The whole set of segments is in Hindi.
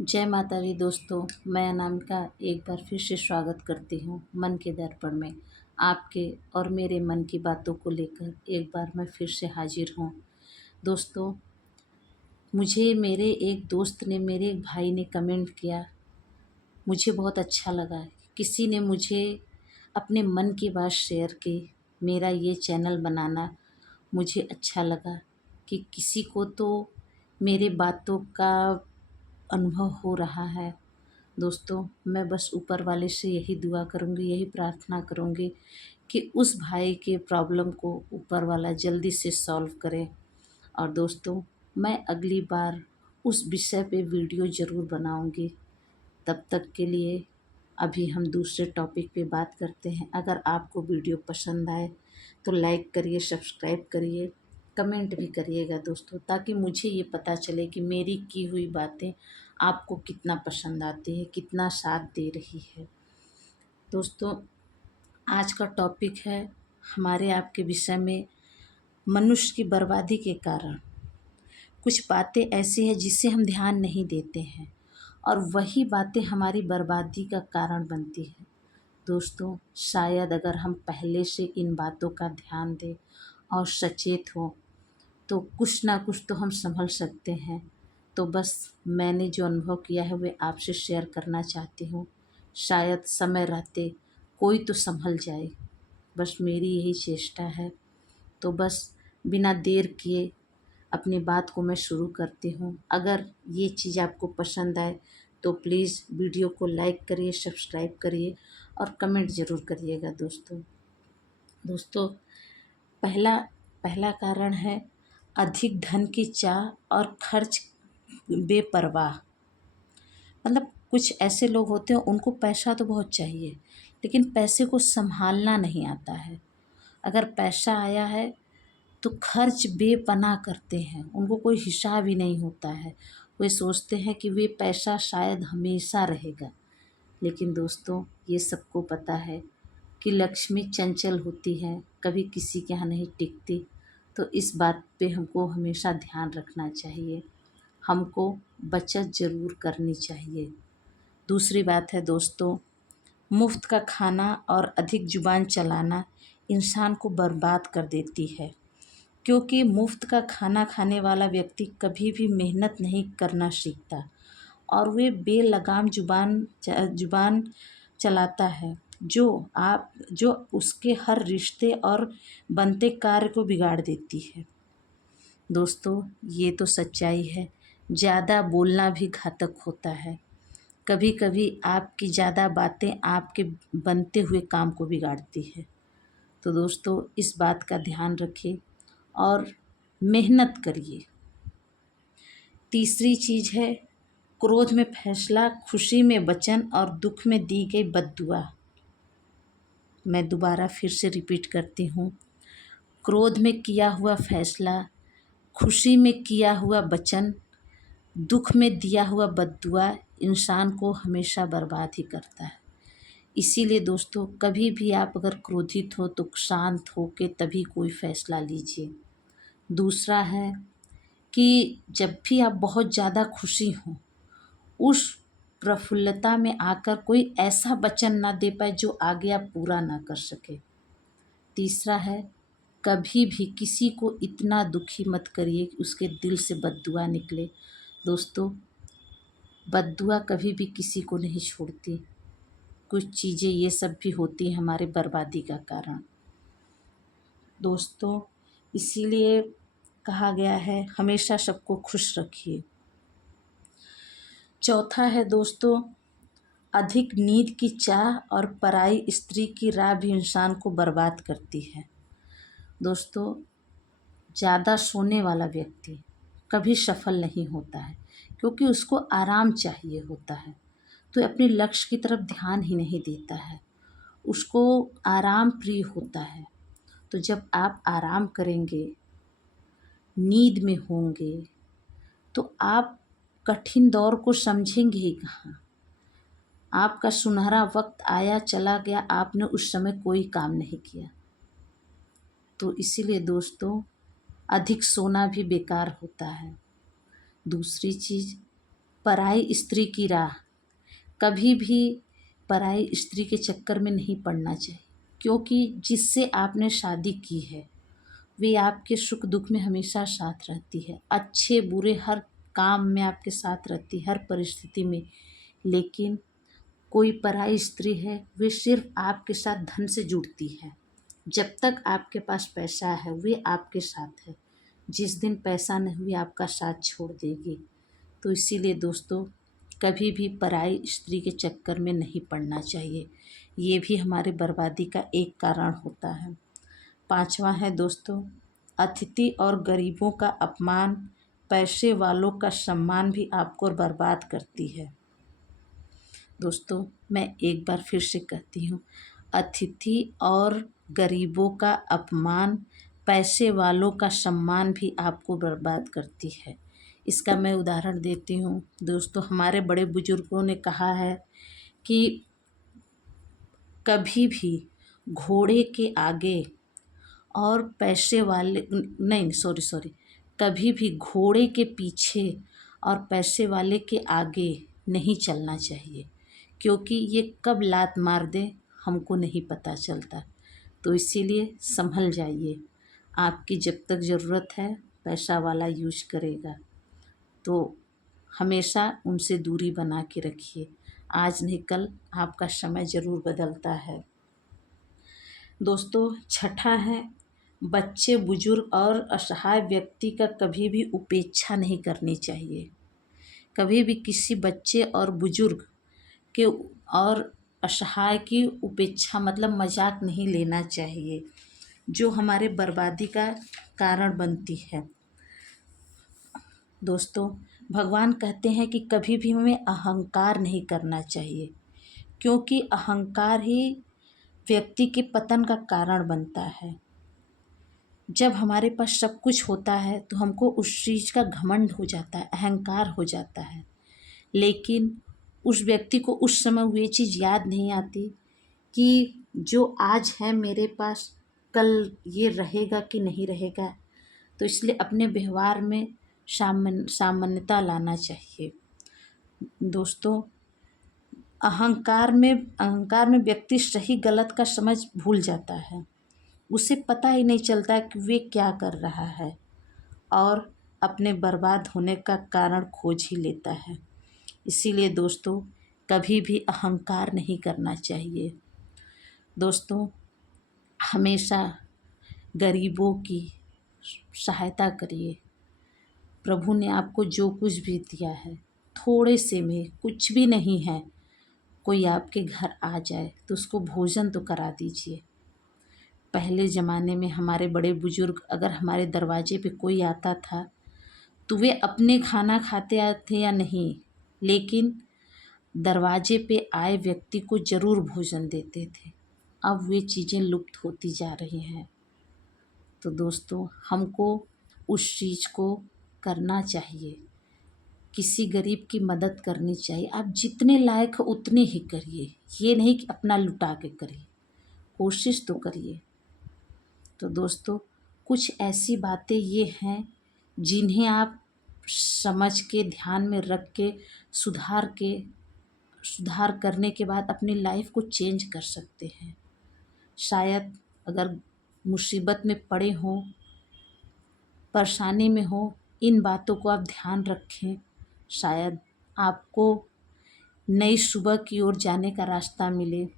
जय माता दी दोस्तों। मैं अनामिका एक बार फिर से स्वागत करती हूँ मन के दर्पण में। आपके और मेरे मन की बातों को लेकर एक बार मैं फिर से हाजिर हूँ। दोस्तों, मुझे मेरे एक दोस्त ने, मेरे एक भाई ने कमेंट किया, मुझे बहुत अच्छा लगा। किसी ने मुझे अपने मन की बात शेयर की। मेरा ये चैनल बनाना मुझे अच्छा लगा कि किसी को तो मेरे बातों का अनुभव हो रहा है। दोस्तों, मैं बस ऊपर वाले से यही दुआ करूँगी, यही प्रार्थना करूँगी कि उस भाई के प्रॉब्लम को ऊपर वाला जल्दी से सॉल्व करे। और दोस्तों, मैं अगली बार उस विषय पे वीडियो ज़रूर बनाऊँगी। तब तक के लिए अभी हम दूसरे टॉपिक पे बात करते हैं। अगर आपको वीडियो पसंद आए तो लाइक करिए, सब्सक्राइब करिए, कमेंट भी करिएगा दोस्तों, ताकि मुझे ये पता चले कि मेरी की हुई बातें आपको कितना पसंद आती है, कितना साथ दे रही है। दोस्तों, आज का टॉपिक है हमारे आपके विषय में मनुष्य की बर्बादी के कारण। कुछ बातें ऐसी हैं जिसे हम ध्यान नहीं देते हैं और वही बातें हमारी बर्बादी का कारण बनती है। दोस्तों, शायद अगर हम पहले से इन बातों का ध्यान दें और सचेत हों तो कुछ ना कुछ तो हम संभल सकते हैं। तो बस मैंने जो अनुभव किया है वे आपसे शेयर करना चाहती हूँ। शायद समय रहते कोई तो संभल जाए, बस मेरी यही चेष्टा है। तो बस बिना देर किए अपनी बात को मैं शुरू करती हूँ। अगर ये चीज़ आपको पसंद आए तो प्लीज़ वीडियो को लाइक करिए, सब्सक्राइब करिए और कमेंट ज़रूर करिएगा दोस्तों। दोस्तों, पहला पहला कारण है अधिक धन की चाह और खर्च बेपरवाह। मतलब कुछ ऐसे लोग होते हैं, उनको पैसा तो बहुत चाहिए लेकिन पैसे को संभालना नहीं आता है। अगर पैसा आया है तो खर्च बेपनाह करते हैं, उनको कोई हिसाब ही नहीं होता है। वे सोचते हैं कि वे पैसा शायद हमेशा रहेगा। लेकिन दोस्तों, ये सबको पता है कि लक्ष्मी चंचल होती है, कभी किसी के यहाँ नहीं टिकती। तो इस बात पे हमको हमेशा ध्यान रखना चाहिए। हमको बचत ज़रूर करनी चाहिए। दूसरी बात है दोस्तों, मुफ्त का खाना और अधिक जुबान चलाना इंसान को बर्बाद कर देती है। क्योंकि मुफ्त का खाना खाने वाला व्यक्ति कभी भी मेहनत नहीं करना सीखता और वे बेलगाम जुबान चलाता है, जो उसके हर रिश्ते और बनते कार्य को बिगाड़ देती है। दोस्तों, ये तो सच्चाई है। ज़्यादा बोलना भी घातक होता है। कभी कभी आपकी ज़्यादा बातें आपके बनते हुए काम को बिगाड़ती है। तो दोस्तों, इस बात का ध्यान रखिए और मेहनत करिए। तीसरी चीज़ है क्रोध में फैसला, खुशी में वचन और दुख में दी गई बद्दुआ। मैं दोबारा फिर से रिपीट करती हूँ। क्रोध में किया हुआ फैसला, खुशी में किया हुआ वचन, दुख में दिया हुआ बद्दुआ इंसान को हमेशा बर्बाद ही करता है। इसीलिए दोस्तों, कभी भी आप अगर क्रोधित हो तो शांत हो के तभी कोई फैसला लीजिए। दूसरा है कि जब भी आप बहुत ज़्यादा खुशी हो, उस प्रफुल्लता में आकर कोई ऐसा वचन ना दे पाए जो आगे आप पूरा ना कर सके। तीसरा है, कभी भी किसी को इतना दुखी मत करिए कि उसके दिल से बद्दुआ निकले। दोस्तों, बद्दुआ कभी भी किसी को नहीं छोड़ती। कुछ चीज़ें ये सब भी होती हैं हमारे बर्बादी का कारण। दोस्तों, इसीलिए कहा गया है हमेशा सबको खुश रखिए। चौथा है दोस्तों, अधिक नींद की चाह और पराई स्त्री की राह भी इंसान को बर्बाद करती है। दोस्तों, ज़्यादा सोने वाला व्यक्ति कभी सफल नहीं होता है, क्योंकि उसको आराम चाहिए होता है। तो अपने लक्ष्य की तरफ ध्यान ही नहीं देता है, उसको आराम प्रिय होता है। तो जब आप आराम करेंगे, नींद में होंगे, तो आप कठिन दौर को समझेंगे ही कहाँ। आपका सुनहरा वक्त आया चला गया, आपने उस समय कोई काम नहीं किया। तो इसीलिए दोस्तों, अधिक सोना भी बेकार होता है। दूसरी चीज़, पराई स्त्री की राह, कभी भी पराई स्त्री के चक्कर में नहीं पड़ना चाहिए, क्योंकि जिससे आपने शादी की है वे आपके सुख दुख में हमेशा साथ रहती है, अच्छे बुरे हर काम में आपके साथ रहती है, हर परिस्थिति में। लेकिन कोई पराई स्त्री है, वे सिर्फ आपके साथ धन से जुड़ती है। जब तक आपके पास पैसा है वे आपके साथ है, जिस दिन पैसा नहीं हुई आपका साथ छोड़ देगी। तो इसीलिए दोस्तों, कभी भी पराई स्त्री के चक्कर में नहीं पड़ना चाहिए, ये भी हमारे बर्बादी का एक कारण होता है। 5वां है दोस्तों, अतिथि और गरीबों का अपमान, पैसे वालों का सम्मान भी आपको बर्बाद करती है। दोस्तों, मैं एक बार फिर से कहती हूँ, अतिथि और गरीबों का अपमान, पैसे वालों का सम्मान भी आपको बर्बाद करती है। इसका मैं उदाहरण देती हूँ दोस्तों। हमारे बड़े बुजुर्गों ने कहा है कि कभी भी घोड़े के आगे और पैसे वाले नहीं सॉरी कभी भी घोड़े के पीछे और पैसे वाले के आगे नहीं चलना चाहिए, क्योंकि ये कब लात मार दे हमको नहीं पता चलता। तो इसीलिए संभल जाइए। आपकी जब तक ज़रूरत है पैसा वाला यूज करेगा तो हमेशा उनसे दूरी बना के रखिए। आज नहीं कल आपका समय ज़रूर बदलता है। दोस्तों, छठा है, बच्चे बुजुर्ग और असहाय व्यक्ति का कभी भी उपेक्षा नहीं करनी चाहिए। कभी भी किसी बच्चे और बुजुर्ग के और असहाय की उपेक्षा मतलब मजाक नहीं लेना चाहिए, जो हमारे बर्बादी का कारण बनती है। दोस्तों, भगवान कहते हैं कि कभी भी हमें अहंकार नहीं करना चाहिए, क्योंकि अहंकार ही व्यक्ति के पतन का कारण बनता है। जब हमारे पास सब कुछ होता है तो हमको उस चीज़ का घमंड हो जाता है, अहंकार हो जाता है, लेकिन उस व्यक्ति को उस समय वो ये चीज़ याद नहीं आती कि जो आज है मेरे पास कल ये रहेगा कि नहीं रहेगा। तो इसलिए अपने व्यवहार में सामान्यता लाना चाहिए। दोस्तों, अहंकार में व्यक्ति सही गलत का समझ भूल जाता है। उसे पता ही नहीं चलता कि वे क्या कर रहा है और अपने बर्बाद होने का कारण खोज ही लेता है। इसीलिए दोस्तों, कभी भी अहंकार नहीं करना चाहिए। दोस्तों, हमेशा गरीबों की सहायता करिए। प्रभु ने आपको जो कुछ भी दिया है, थोड़े से में कुछ भी नहीं है, कोई आपके घर आ जाए तो उसको भोजन तो करा दीजिए। पहले ज़माने में हमारे बड़े बुजुर्ग अगर हमारे दरवाजे पे कोई आता था तो वे अपने खाना खाते आते या नहीं, लेकिन दरवाजे पे आए व्यक्ति को ज़रूर भोजन देते थे। अब वे चीज़ें लुप्त होती जा रही हैं। तो दोस्तों, हमको उस चीज़ को करना चाहिए, किसी गरीब की मदद करनी चाहिए। आप जितने लायक हो उतने ही करिए, ये नहीं कि अपना लुटा के करिए, कोशिश तो करिए। तो दोस्तों, कुछ ऐसी बातें ये हैं जिन्हें आप समझ के ध्यान में रख के सुधार करने के बाद अपनी लाइफ को चेंज कर सकते हैं। शायद अगर मुसीबत में पड़े हों, परेशानी में हो, इन बातों को आप ध्यान रखें, शायद आपको नई सुबह की ओर जाने का रास्ता मिले।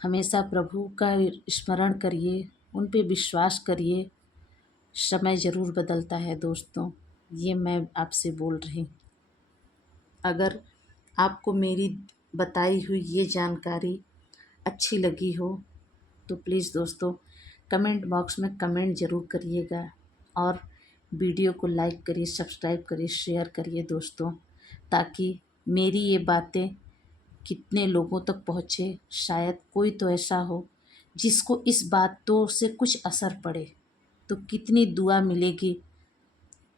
हमेशा प्रभु का स्मरण करिए, उन पे विश्वास करिए। समय ज़रूर बदलता है दोस्तों, ये मैं आपसे बोल रही हूँ। अगर आपको मेरी बताई हुई ये जानकारी अच्छी लगी हो तो प्लीज़ दोस्तों कमेंट बॉक्स में कमेंट ज़रूर करिएगा और वीडियो को लाइक करिए, सब्सक्राइब करिए, शेयर करिए दोस्तों, ताकि मेरी ये बातें कितने लोगों तक पहुँचे। शायद कोई तो ऐसा हो जिसको इस बातों से कुछ असर पड़े, तो कितनी दुआ मिलेगी।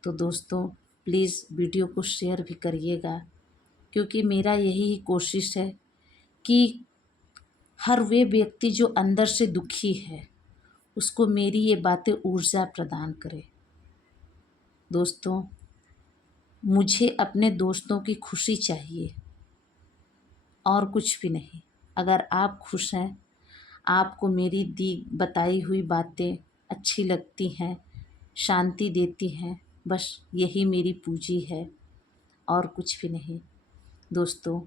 तो दोस्तों, प्लीज़ वीडियो को शेयर भी करिएगा, क्योंकि मेरा यही कोशिश है कि हर वे व्यक्ति जो अंदर से दुखी है उसको मेरी ये बातें ऊर्जा प्रदान करे। दोस्तों, मुझे अपने दोस्तों की खुशी चाहिए और कुछ भी नहीं। अगर आप खुश हैं, आपको मेरी दी बताई हुई बातें अच्छी लगती हैं, शांति देती हैं, बस यही मेरी पूंजी है और कुछ भी नहीं। दोस्तों,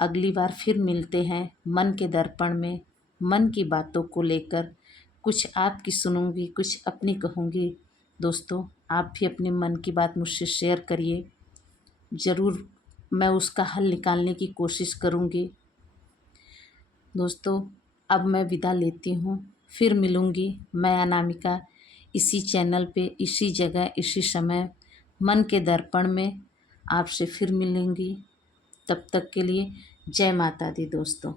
अगली बार फिर मिलते हैं मन के दर्पण में। मन की बातों को लेकर कुछ आपकी सुनूंगी, कुछ अपनी कहूँगी। दोस्तों, आप भी अपने मन की बात मुझसे शेयर करिए, ज़रूर मैं उसका हल निकालने की कोशिश करूँगी। दोस्तों, अब मैं विदा लेती हूँ, फिर मिलूँगी मैं अनामिका इसी चैनल पे, इसी जगह, इसी समय, मन के दर्पण में आपसे फिर मिलूँगी। तब तक के लिए जय माता दी दोस्तों।